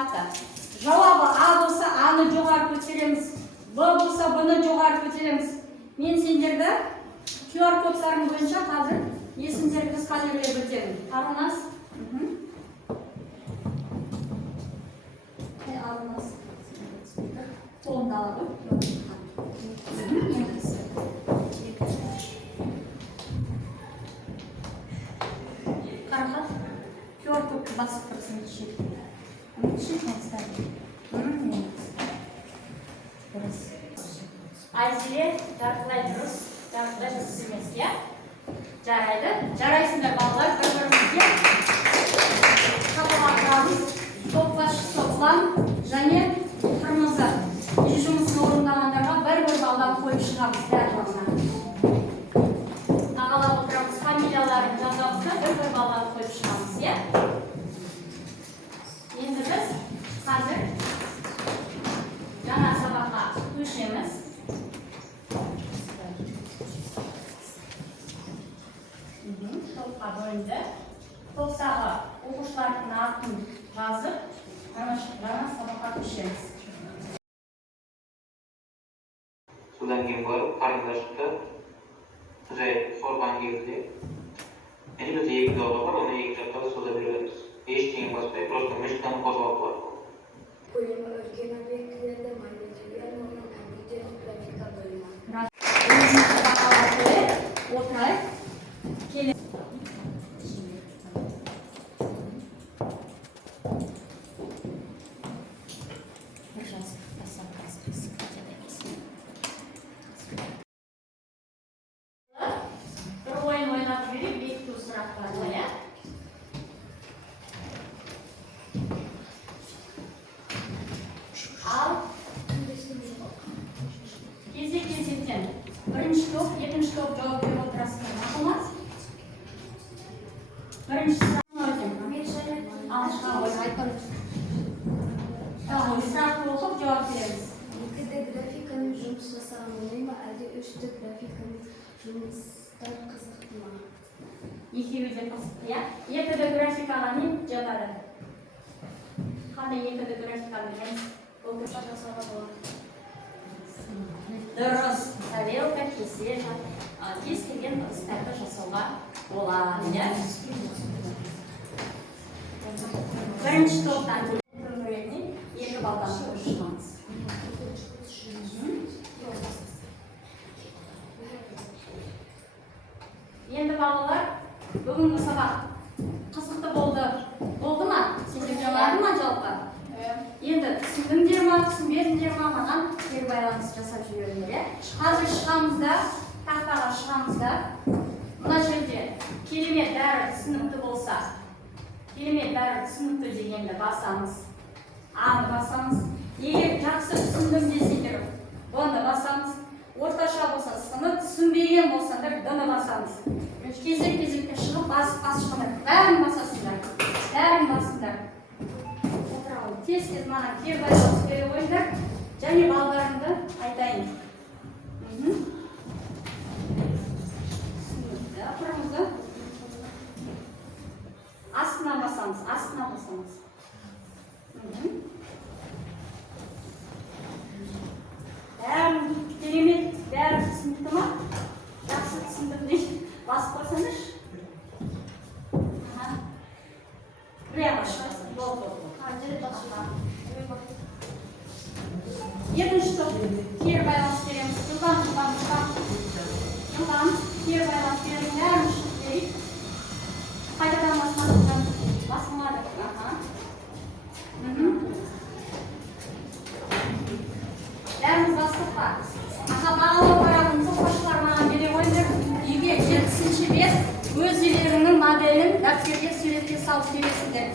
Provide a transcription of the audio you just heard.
нақты. Жауабы А болса, А-ны жоғары көтереміз. Б болса, Б-ны жоғары көтереміз. Мен сендерді QR кодтарың бойынша қазір есімдеріңіз қадірлеп өтемін. Арунас. Арунас. Қолымды алады. Қарақат. QR кодты басып тұрсын шетінде. Айзеле, жарқылай тұрыз, жарқылай тұрыз емес, я? Жарайды. Жарайсыңдар балалар, бір-бірімізге. Қапыға құрамыз, топбасшы Топлан және Қырмызы. Үй жұмысын орындағандарға бір-бір балдан қойып шығамыз бәр жағына. Ағалап отырамыз, фамилияларын жазамызда бір-бір балдан қойып шығамыз, я? Енді біз қазір жаңа сабаққа көшеміз. Топқа бөлінді. Топтағы оқушылардың атын жазып, жаңа сабаққа көшеміз. Содан кейін барып, қарындашты жай сорған кезде, енді біз екі жауға бар, оны екі жаққа сода береміз. Ештеңе баспай, просто мышканы қозғалып бар. Көлемі үлкен объектілерді мәліметтерге арналған компьютерлік графика бөлімі. Өзімізді бағалап қойып, отырайық. Келе. Бір ойын ойнап жіберіп, бекіту сұрақтарына, я? Ал кезек-кезектен бірінші топ, екінші топ жауап беріп отырасыңдар. Мақұл? Бірінші сұрағын өтем. Алышқа ой, айтқан. Сұрақты оқып жауап береміз. 2D графиканың жұмыс жасаған оңай ма, әлде 3D графиканың жұмыстар қызықты ма? Екеуі де қызықты, я? 2D графикаға не жатады? Қандай 2D графиканы білеміз? Оқуша жасауға болады. Дұрыс, тарелка, кесе, кез келген ыдыстарды жасауға болады, я? Бірінші топтан көретін екі балдан қойып шығамыз. Енді балалар, бүгінгі сабақ қызықты болды. Болды ма? Сендерге барды ма жалпы? Енді түсіндіңдер ма, түсінбедіңдер ма, маған кері байланыс жасап жіберіңдер. Қазір шығамызда, тақтаға шығамызда, мына жерде керемет бәрі түсінікті болса, керемет бәрі түсінікті дегенді басамыз. А-ны басамыз. Егер жақсы түсіндім десеңдер, Б-ны басамыз. Орташа болса, С-ны түсінбеген болсаңдар, Д-ны басамыз. Кезек-кезекте шығып, басып шығыңдар. Бәрін басасыңдар. Бәрін басыңдар. Тез-тез мана кері байланыс бере қойыңдар. Және балаларымды айтайын. Қырмызы. Астынан басамыз, астынан басамыз. Бәрін керемет, бәрі түсінікті ма? Жақсы түсіндім дейді. Басып қойсаңыз. Прямо шығасың. Болды. Екінші топ кері байланыс береміз. Жылдан, кері байланыс береміз. Бәрін шығып берейік. Қайтадан басылмады. Бәріміз бастық па? Аға бағалау парағын тоқпашылар маған бере қойыңдар. Үйге 7-ші бес өз үйлерінің моделін дәптерге суретке салып бересіңдер.